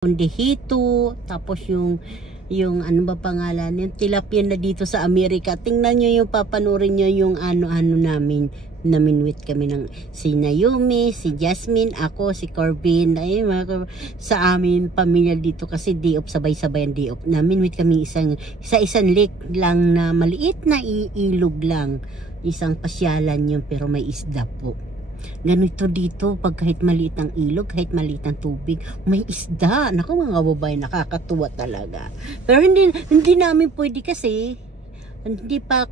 Kondihito, tapos yung ano ba pangalan, yung tilapia na dito sa Amerika. Tingnan nyo yung papanurin nyo yung ano-ano naminwit kami ng si Naomi, si Jasmine, ako, si Corbin, ay sa amin pamilya dito kasi day-off, sabay-sabay ang day-off. Naminwit kami isang lake lang na maliit na ilog lang. Isang pasyalan yun pero may isda po. Ganito dito, pag kahit maliit ang ilog, kahit maliit ang tubig, may isda. Naku mga babae, nakakatuwa talaga. Pero hindi namin pwede kasi hindi pa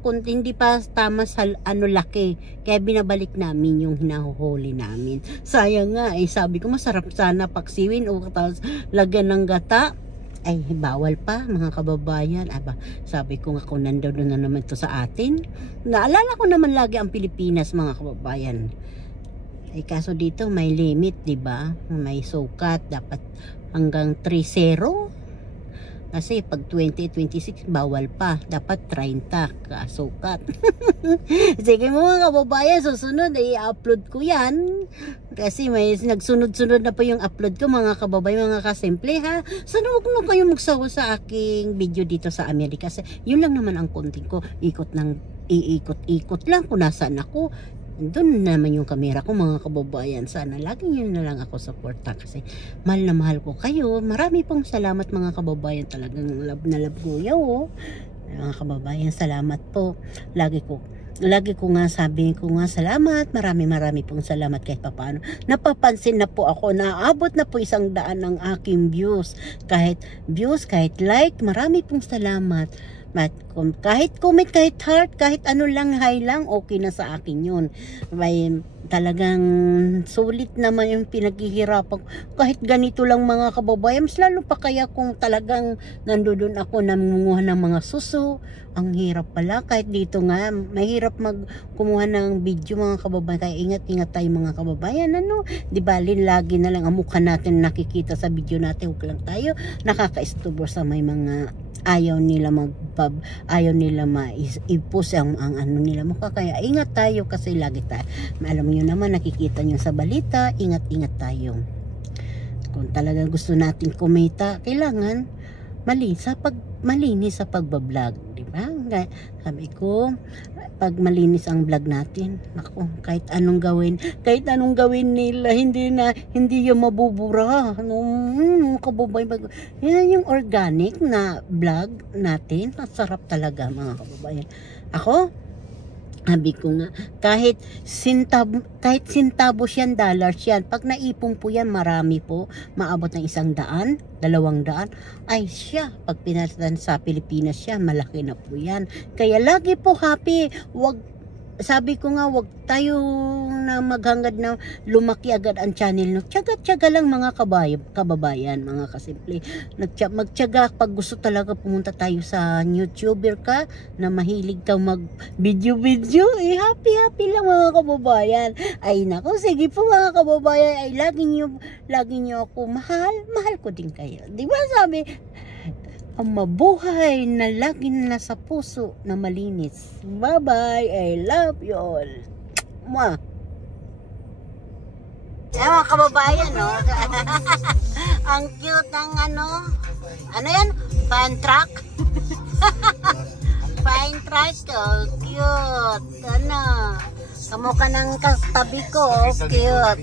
tama sa laki. Kaya binabalik namin yung hinahuhuli namin. Sayang nga sabi ko masarap sana paksiwin o tapos lagyan ng gata. Ay, bawal pa mga kababayan. Aba, sabi ko nga kung nandoon na naman to sa atin. Naalala ko naman lagi ang Pilipinas mga kababayan. Ay kaso dito may limit, 'di ba? May sukat dapat hanggang 30. Kasi pag 2026 bawal pa, dapat 30 kasukat. Sige mga kababayan, susunod i-upload ko 'yan. Kasi may nagsunod-sunod na po yung upload ko mga kababayan, mga kasimple ha. Sana huwag na kayong magsawa sa aking video dito sa Amerika. Kasi yun lang naman ang content ko. Iikot-ikot lang kung nasaan ako. Doon naman yung camera ko mga kababayan. Sana laging yun na lang ako suporta kasi mahal na mahal ko kayo. Marami pong salamat mga kababayan. Talagang love na love ko yaw. Mga kababayan, salamat po. Lagi ko nga sabi ko nga salamat. Marami pong salamat kahit papaano. Napapansin na po ako. Naabot na po 100 ng aking views. Kahit like, marami pong salamat. Kahit comment, kahit heart, kahit ano lang, hi lang, okay na sa akin yun. May talagang sulit naman yung pinaghihirapan. Kahit ganito lang mga kababayan, mas lalo pa kaya kung talagang nandoon ako namunguha ng mga suso. Ang hirap pala, kahit dito nga, mahirap kumuha ng video mga kababayan. Kaya ingat-ingat tayo mga kababayan. Di bali, lagi na lang ang mukha natin nakikita sa video natin. Huwag lang tayo nakaka-istubor sa may mga ayaw nila i-post ang ano nila mukha. Kaya ingat tayo kasi lagi tayo, alam niyo naman, nakikita niyo sa balita, ingat tayo. Kung talagang gusto natin kumita, kailangan malinis sa pagbablog, di ba? Sabi ko, pag malinis ang vlog natin, ako, kahit anong gawin nila, hindi yung mabubura. Kababay, yan yung organic na vlog natin. Masarap talaga mga kababayan. Ako, sabi ko nga, kahit sintabo yan, dollars yan. Pag naipon po yan, marami po. Maabot ng 100, 200. Ay siya, pag pinalitan sa Pilipinas siya, malaki na po yan. Kaya lagi po happy. Sabi ko nga, wag tayo na maghangad na lumaki agad ang channel. No? Tiyaga lang mga kababayan, mga kasimple. Magtiyaga pag gusto talaga pumunta tayo sa YouTuber ka na mahilig ka mag video. Happy lang mga kababayan. Ay nako, sige po mga kababayan. Ay lagi niyo ako mahal ko din kayo. Di ba sabi, ang mabuhay na lagi nasa puso na malinis. Bye-bye. I love you all. Mwah. Mga kababayan, no? Ang cute ng ano yan? Fan truck? Fine truck, oh, cute. Kamukha ng katabi ko, oh, cute.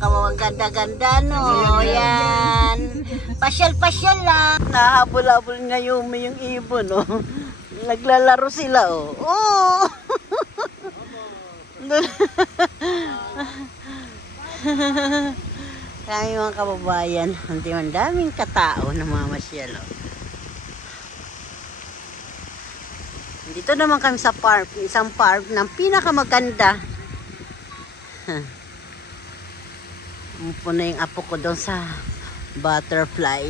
Kawang ganda-ganda, no? Yan. Pasyal lang. Nahabol-habol ngayon yung ibon, no? Naglalaro sila, oh. Oh! Kami mga kababayan, ang daming katao na mamasyal, oh. Dito naman kami sa park, isang park ng pinakamaganda. Umupo na yung apo ko doon sa butterfly.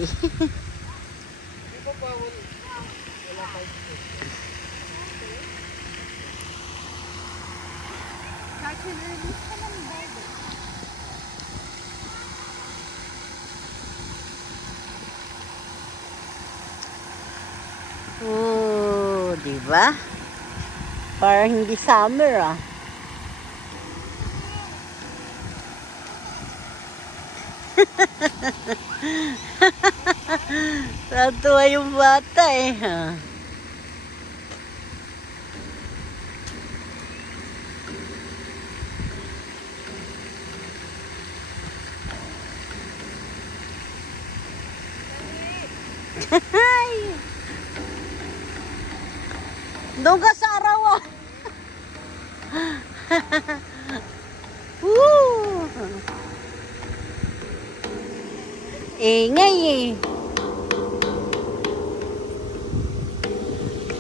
Oh, diba? Parang hindi summer, ah. Natuwa yung bata eh. Ha? Doon ka sa araw. Woo! Ingay eh.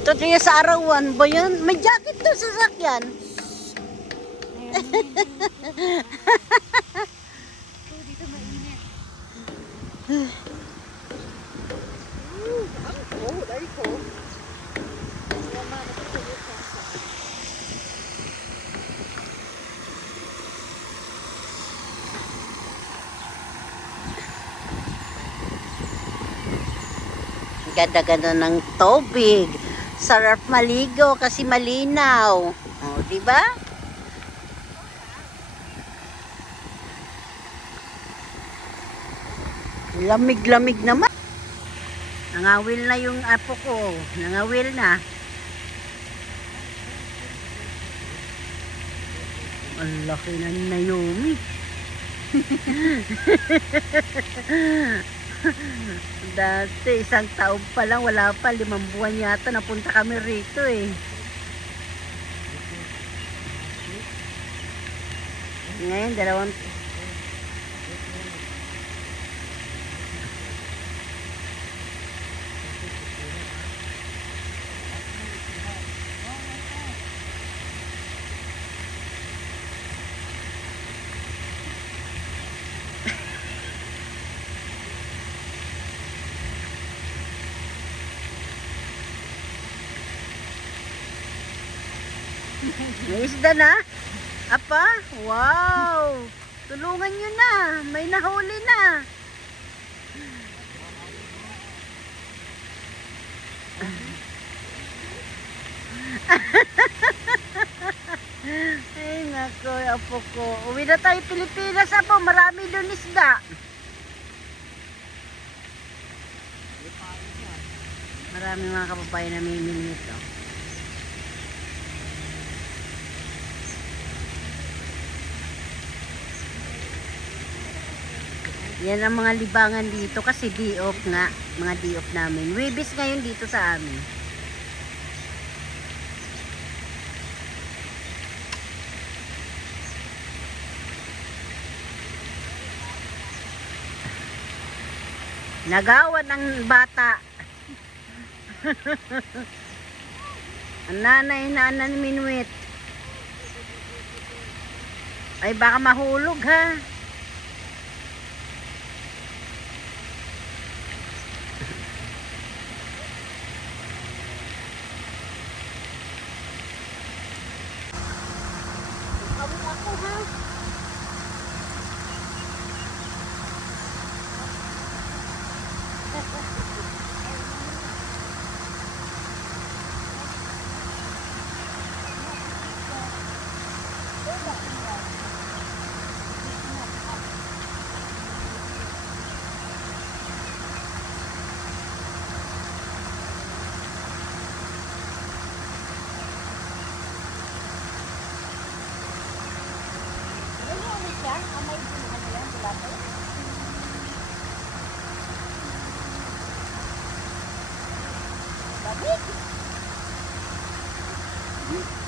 Ito tayo sa arawan ba yun? May jacket to sa sakyan. Dito mainit. Ganda-ganda ng tubig. Sarap maligo kasi malinaw. Oh, di ba? Lamig-lamig naman. Nangawil na yung apo ko. Nangawil na. Ang laki na ni Naomi. Dati, isang taon pa lang, wala pa, 5 buwan yata, napunta kami rito eh. Ngayon, 2. May isda na? Apa? Wow! Tulungan nyo na. May nahuli na. Ay nako, apo ko. Uwi na tayo Pilipinas, apo. Marami doon isda. Marami mga kababayan na may nito. Yan ang mga libangan dito kasi day off nga. Mga day off namin. Webis ngayon dito sa amin. Nagawan ng bata. Ang nanay na Minuet. Ay baka mahulog ha. Ako ha.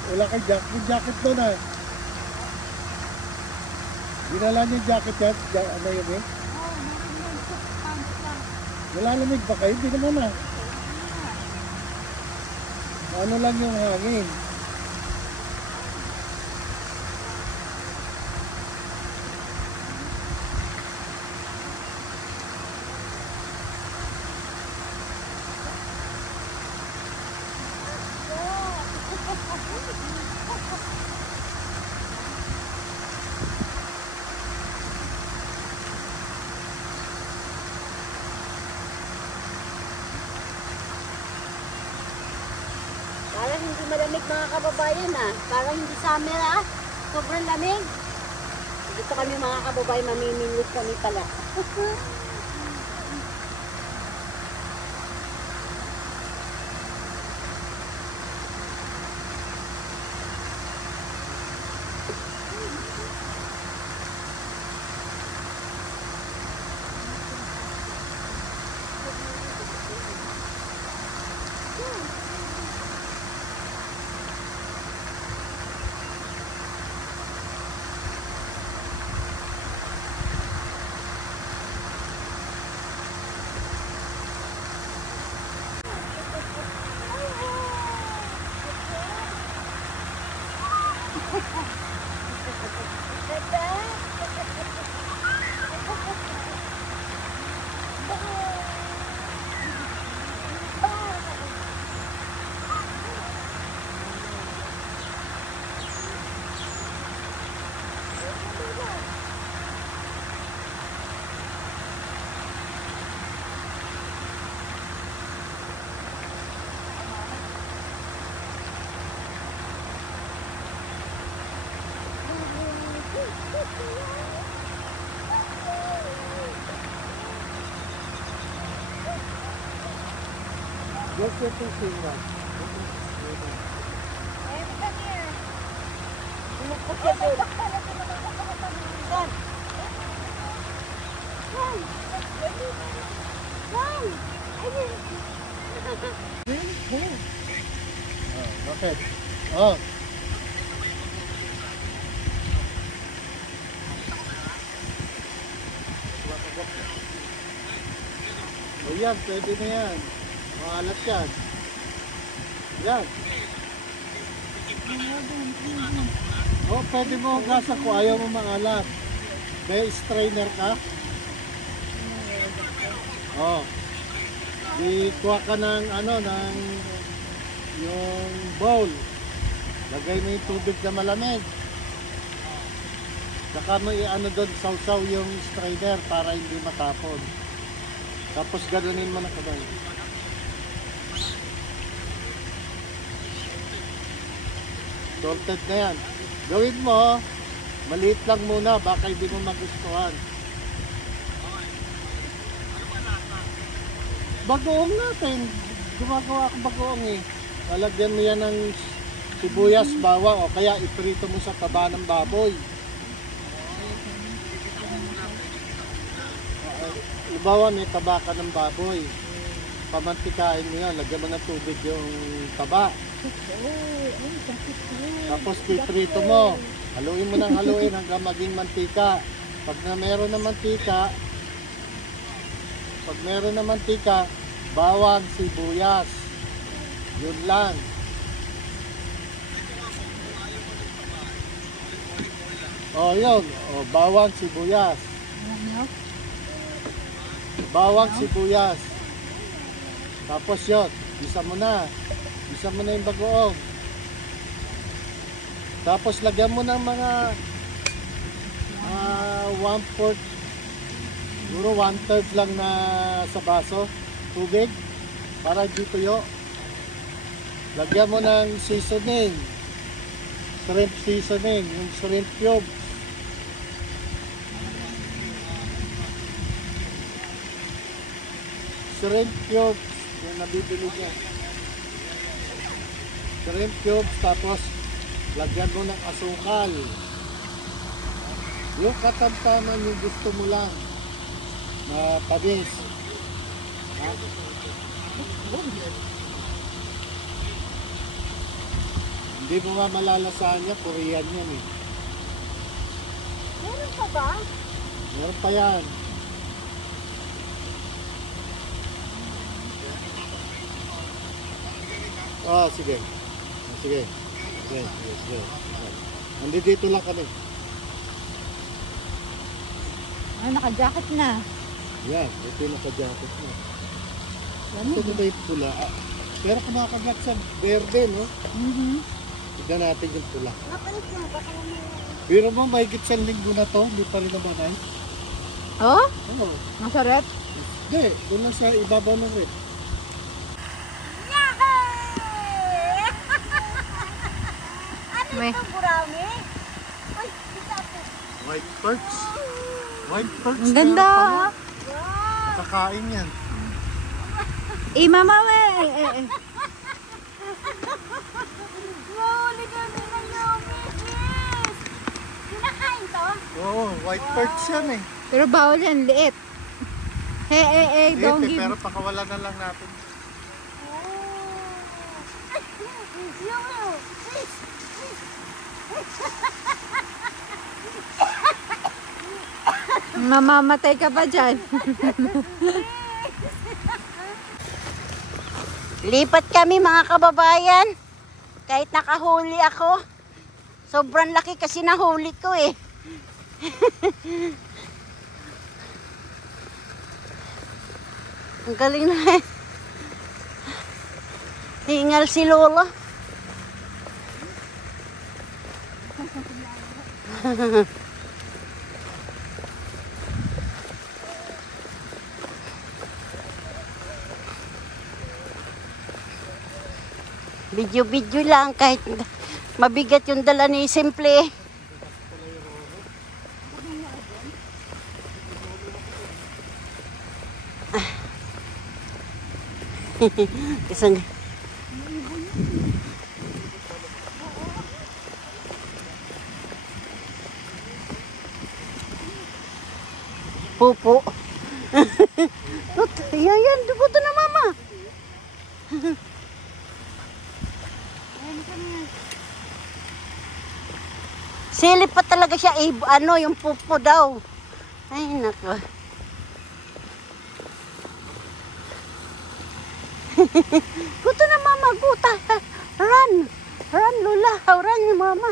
Wala kang jacket doon ah. Dinala niyo yung jacket yan? Ano yun eh? Nalalamig ba kayo? Hindi naman ah. Ano lang yung hangin? Parang hindi malamig mga kababayan ah. Parang hindi summer ah. Sobrang lamig. Ito kami mga kababay, mamimingwit kami pala. Just let me see that. Bakit? Oh. Ayan, pwede na yan. Maalat yan. Yan. Oh, pwede mo hugasan kung ayaw mo maalat. May strainer ka? Oh. Di kuha ka ng yung bowl. Lagay mo yung tubig na malamig. Saka mo doon, sausaw yung strainer para hindi matapon. Tapos ganunin mo na kamay. Salted na yan. Gawin mo, maliit lang muna, baka hindi mo magustuhan. Bagoong natin. Gumagawa ako bagoong eh. Lalagyan mo yan ng sibuyas, bawang, o kaya iprito mo sa taba ng baboy. Halimbawa, may taba ka ng baboy. Pamantikain mo yan, lagyan mo ng tubig yung taba. Tapos piprito mo. Haluin mo ng haluin hanggang maging mantika. Pag meron na mantika, bawang, sibuyas. Yun lang. O yun, bawang, sibuyas. Bawang, sibuyas. Tapos yun, isa mo na yung bagoong. Tapos lagyan mo ng mga 1/4, siguro 1/3 lang na sa baso, tubig, para di tuyo. Lagyan mo ng seasoning, shrimp seasoning, yung shrimp cube. Shrimp cubes, yung nabibili niya. Shrimp cubes, tapos lagyan mo ng asukal. Yung katamtaman yung gusto mo lang na tamis. Ha? Hindi mo nga malalasahan niya, Korean yan eh. Meron pa ba? Meron pa yan. Ah, sige. Sige. Sige. Nandito lang kami. Naka-jacket na. Yan, ito yung naka-jacket mo. Lamig. Ito ba yung pula? Pero kumakagat sa verde, no? Tignan natin yung pula. Pero mo, mahigit sa linggo na to, hindi pa rin naman ay. Oh? Ano? Nasa rep? Hindi, doon lang sa ibabaw ng red. May... Burami? Ay, kita po. White perch. White perch. Ang ganda. meron pala. Kakain yan. Mama, Mahuli kami ng yomis. Kinakain to? Oo, white perch yan eh. Pero bawal yan, liit. Liit Don't eh, give. pero pakawalan na lang natin. Mamamatay ka pa dyan. Lipat kami mga kababayan. Kahit nakahuli ako. Sobrang laki kasi nahuli ko eh. Ang galing na eh. Hingal si Lola. Video-video lang kahit mabigat yung dala ni Simple. Isang pupo. Yan, buto na mama. Silip pa talaga siya, ano, yung pupo daw. Ay, nako. Guto na mama, guta. Run. Run, Lula. Run, mama.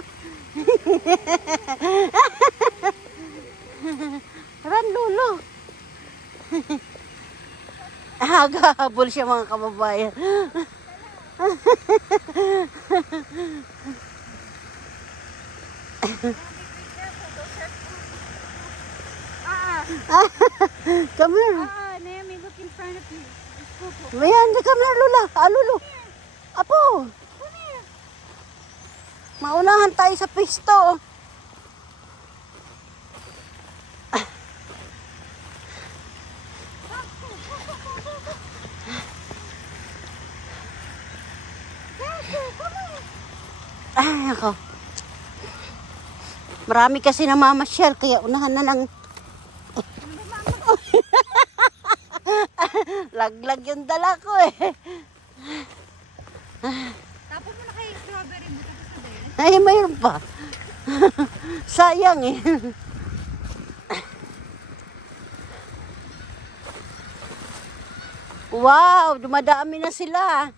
Run, Lulo. Hagahabol siya mga kababayan. Come here. Naomi, look in front of you. Ayan, come here, Lula. Lulu. Apo. Maunahan tayo sa pisto. Ay, ako. Marami kasi namamasyal, kaya unahan na lang. Laglag yung dala ko eh. Tapos mo na kay strawberry mo sa bed. Ay, mayroon pa. Sayang eh. Wow, dumadami na sila.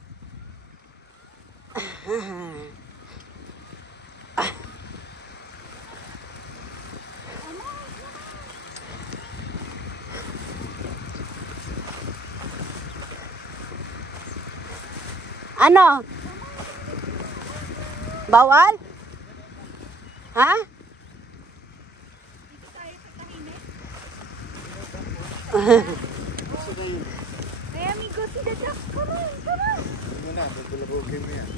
Ano? Bawal? Ha? Naomi, go see the duck. Come on, come on. Ano na, babulabugin mo yan.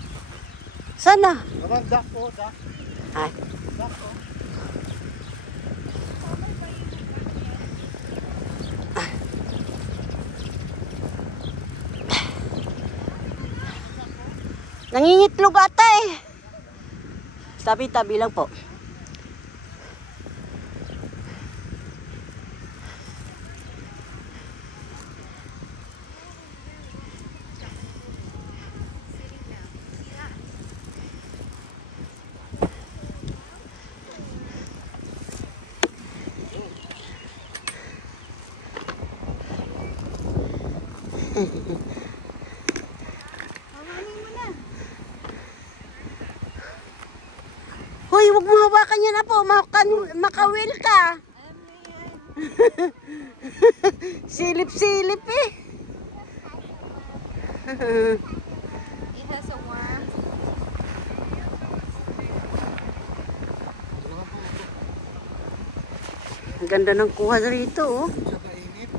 Sana? Naman, duck po, duck. Ay. Duck po. Nangingitlog ata eh. Tabi-tabi lang po. Hoy, huwag mo hawakan yan po. Makawil ka. Silip-silip eh. It has a worm. Ang ganda ng kuha rito oh. Saka init.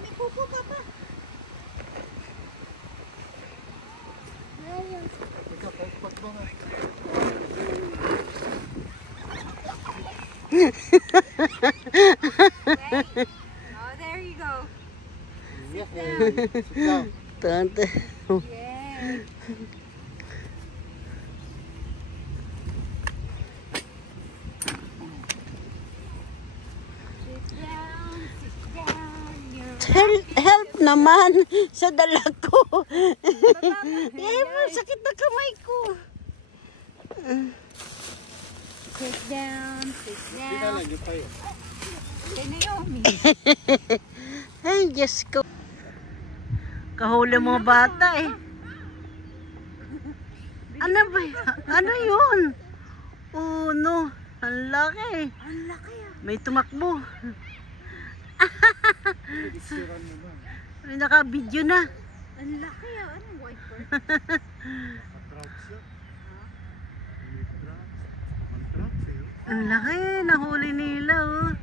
May pupo pa pa. Ikaw, pagpag mo nga. Oh, there you go. Yes, sit down. Tante. Yay. Sit down, sit down. Help naman sa dala ko. Sakit na kamay ko. Sit down, sit Hindi na down. lang yung tayo. Kay Naomi. Ay, Diyos ko. Kahuli mga bata eh. Ano ba yun? Ano yun? Oh no, ang laki. Ang laki ah. May tumakbo. Sira mo na. May naka-video na. Ang laki ah. Anong white bird? Drugs yun. May drugs. Ang drugs eh. Ang laki, nahuli nila oh.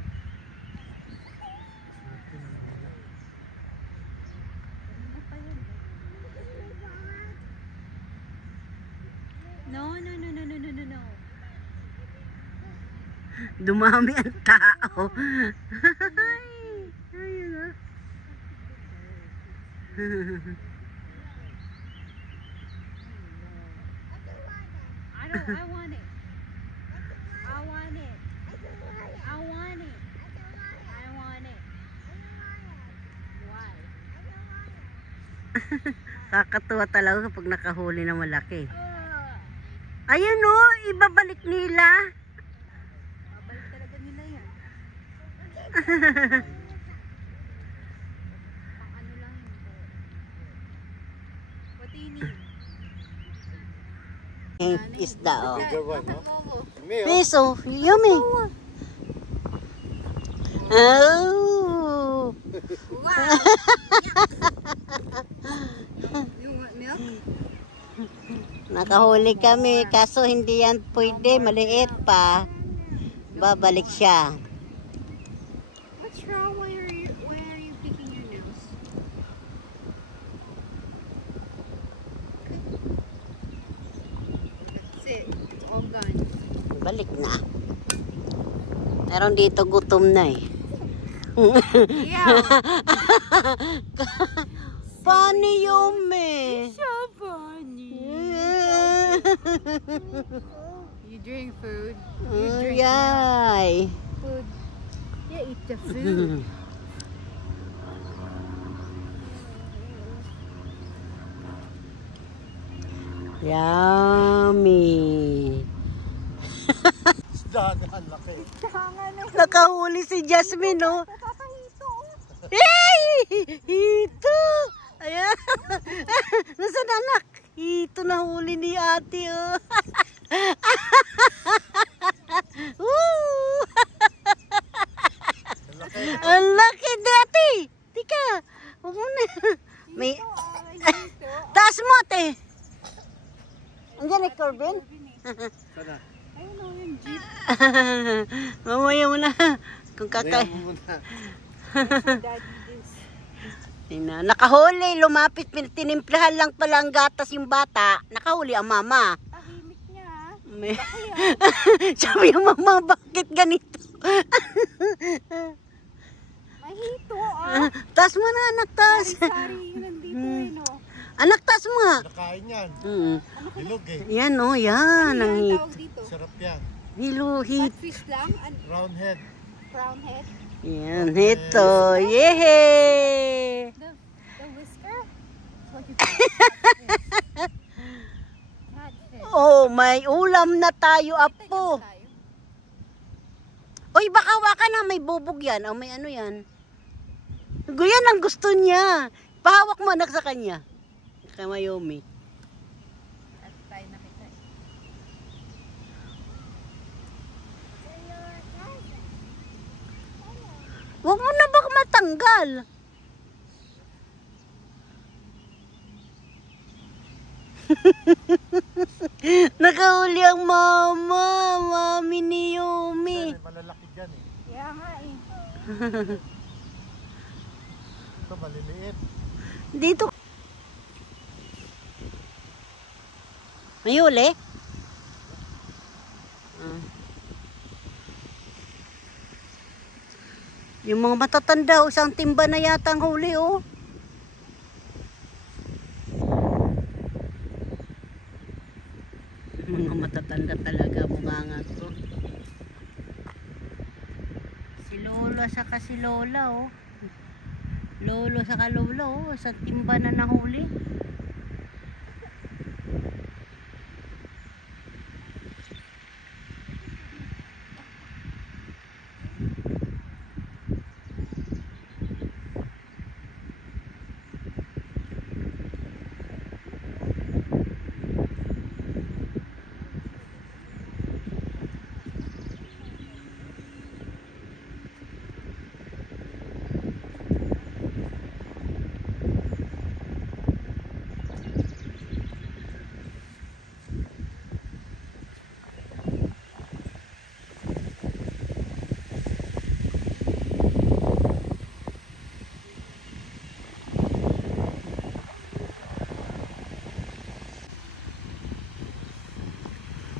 No, no, no, no, no, no, no, no. Dumami ang tao. Ayun ah. I want it. I want it. I want it. I want it. Why? Kakatuwa talaga kapag nakahuli na malaki. Ayun oh, ibabalik nila. Babalik talaga nila yan. Pang ano lang yun. What do you need? Isda oh. Bigger one, no? May, oh. Piso, yummy. Oh. You want milk? Nakahuli kami kaso hindi yan pwede, maliit pa. Babalik siya. What's wrong? Why are you picking your nose? That's it. It's all gone. Balik na. Meron dito gutom na eh. Yeah. Funny yummy. So funny. You drink food. You drink Yay. food. You eat the food. Yummy. Isda na, ang laki. Nakahuli si Jasmine, no? Hey! Hito! Ayan. Nasaan anak? Hito na huli ni ate, oh. Woo! Ang laki dati. Tika. Huwag mo na. May... Taas mo, ate. Andiyan ni Corbin? Sana. Ayun o, yung jeep. Mamaya mo na. Kung kakay. Kaya mo muna. Daddy this. Nakahuli, lumapit, tinimplahan lang pala ang gatas yung bata. Nakahuli ang mama. Tahimik niya. May... Sabi yung mama, bakit ganito? Mahito ah. Tas mo na, anak, tas. Sorry, yun nandito eh no. Anak, tas mo nga. Nakain yan. Hilog eh. Yan, oh, yan. Ang Ano hit. tawag dito? Sarap yan. Hilo, hit. Catfish lang? Round head. Crown head? Yan, hito. Yehey! The whisker? Catfish. Oh, may ulam na tayo, apo. Tayo. Oy, baka waka na, may bubog yan. O, may ano yan. Guyan ang gusto niya. Pahawak mo, anak, sa kanya. Kay Mayumi. At tayo nakita eh. Huwag mo na baka matanggal. Nakahuli ang mama. Mami ni Yumi. Yan, malalaki dyan eh. Kaya nga eh. Ito maliliit. Dito. May huli? Ah. Yung mga matatanda, isang timba na yata ang huli, oh. Mga matatanda talaga, bunganga ko. Si Lolo saka si Lola, oh. Lolo saka Lola, oh. Isang timba na nahuli.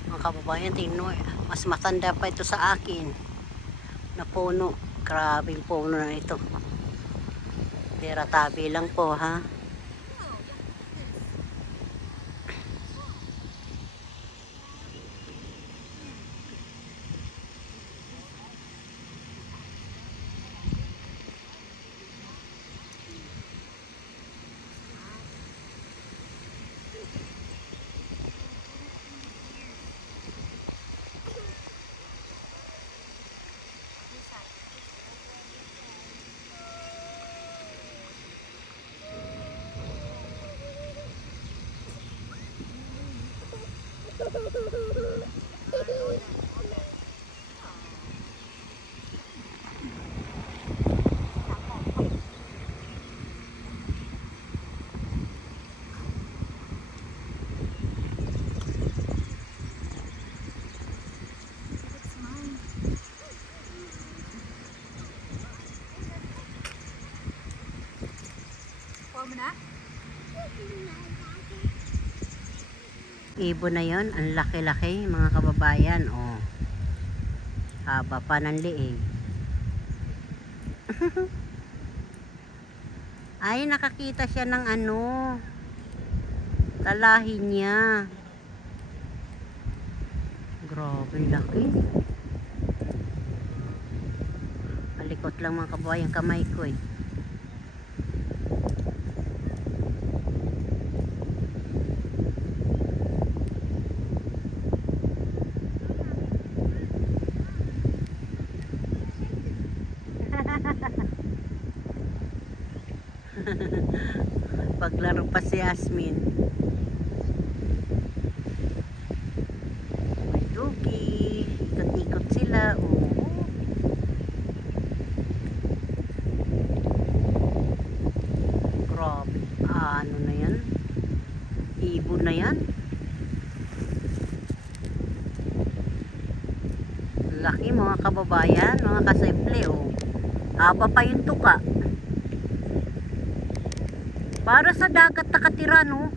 Mga kababayan, tingnan mo, mas matanda pa ito sa akin na puno. Grabing puno na ito. Pero tabi lang po, ha. Ibon na yon, ang laki-laki mga kababayan, oh. Haba pa ng liig. Ay, nakakita siya ng ano, talahin niya. Grabe laki. Malikot lang mga kababayan kamay ko, eh. Paglaro pa si Yasmin. May dugi. Ikot-ikot sila. Oo. Grabe. Ano na yan? Ibon na yan? Laki mga kababayan, mga kasimple, oh. Haba pa yung tuka. Para sa dagat nakatira, no?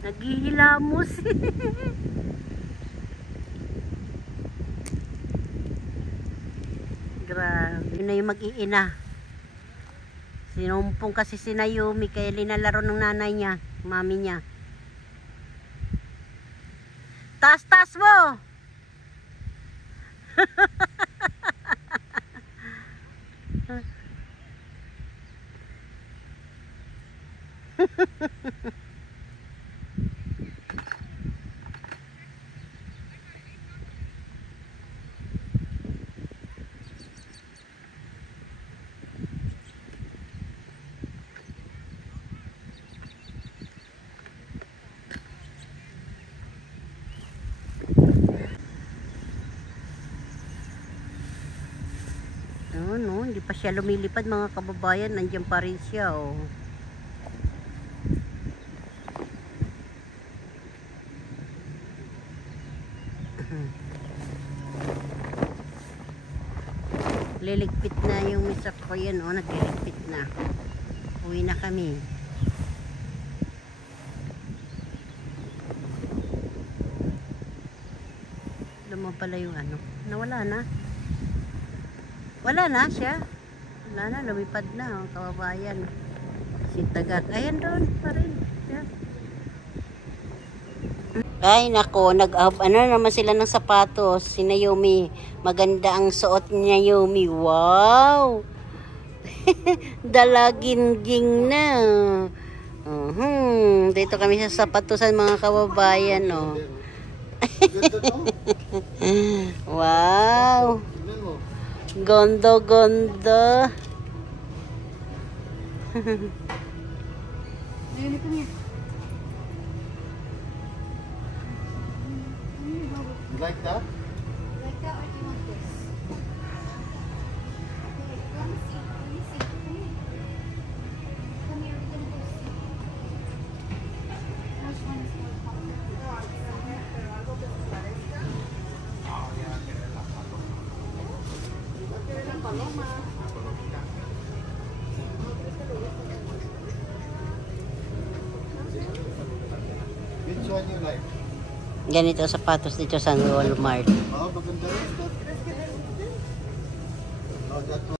Naghihilamos. Grabe. Yun na yung mag-iina. Sinumpong kasi si Naomi kaya linalaro ng nanay niya, mami niya. Taas-taas mo! No, hindi pa siya lumilipad mga kababayan, nandiyan pa rin siya, oh. Liligpit na yung misak ko yan, oh, nagliligpit na. Uwi na kami. Alam mo pala yung ano, nawala na. Wala na siya. Wala na, lumipad na, oh, kawabayan. Si Tagat, ayan doon pa rin. Yeah. Ay, nako, ano naman sila ng sapatos. Si Naomi, maganda ang suot ni Naomi. Wow! Dalagingging na. Dito kami sa sapatosan, mga kababayan, oh. Wow! Gondo, gondo. You like that? Like that, or do you want this? Okay, let me see. Let me see. Come here. Come here, we're gonna go see. Which one is more Which one you like? Ganito sapatos dito sa Walmart. Oh, maganda rin. Oh, that one.